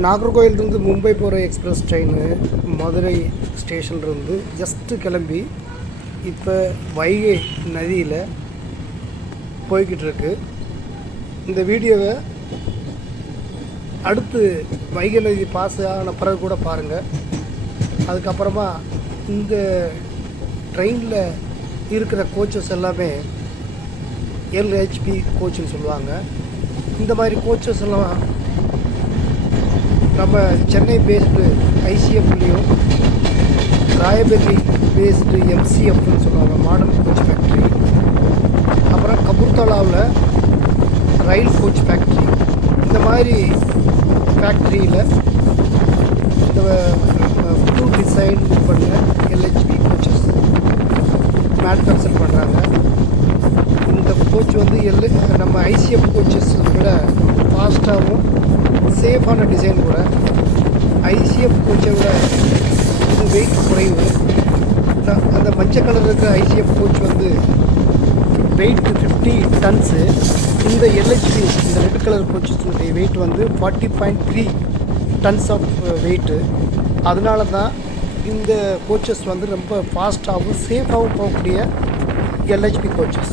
நாகர்கோயிலிருந்து மும்பை போகிற express train Madurai ஸ்டேஷன்லேருந்து just கிளம்பி இப்போ வைகை நதியில் போய்கிட்டு இருக்கு. இந்த வீடியோவை அடுத்து வைகை நதி பாஸ் ஆன பிறகு கூட பாருங்கள். அதுக்கப்புறமா இந்த ட்ரெயினில் இருக்கிற கோச்சஸ் எல்லாமே எல்ஹெச்பி கோச்சுன்னு சொல்லுவாங்க. இந்த மாதிரி கோச்சஸ் எல்லாம் நம்ம சென்னை பேஸ்டு ஐசிஎஃப்லேயும் ராயபெல்லி பேஸ்டு எம்சிஎஃப்னு சொல்லுவாங்க, மாடர்ன் கோச் ஃபேக்ட்ரி. அப்புறம் கபூர்தலாவில் ரயில் கோச் ஃபேக்ட்ரி. இந்த மாதிரி ஃபேக்ட்ரியில் இந்த புது டிசைன் பண்ண எல்ஹெச்பி கோச்சஸ் மேனுஃபேக்சர் பண்ணுறாங்க. இந்த கோச் வந்து நம்ம ஐசிஎஃப் கோச்சஸ் விட ஃபாஸ்ட்டாகவும் சேஃபான டிசைன் கூட. ஐசிஎஃப் கோச்சை விட இது வெயிட் குறைவு. அந்த மஞ்சள் கலர் இருக்கிற ஐசிஎஃப் கோச் வந்து வெயிட் 50 டன்ஸு. இந்த எல்ஹெச்பி இந்த ரெட் கலர் கோச்சஸுடைய வெயிட் வந்து 40.3 டன்ஸ் ஆஃப் வெயிட்டு. அதனால தான் இந்த கோச்சஸ் வந்து ரொம்ப ஃபாஸ்ட்டாகவும் சேஃபாகவும் போகக்கூடிய எல்ஹெச்பி கோச்சஸ்.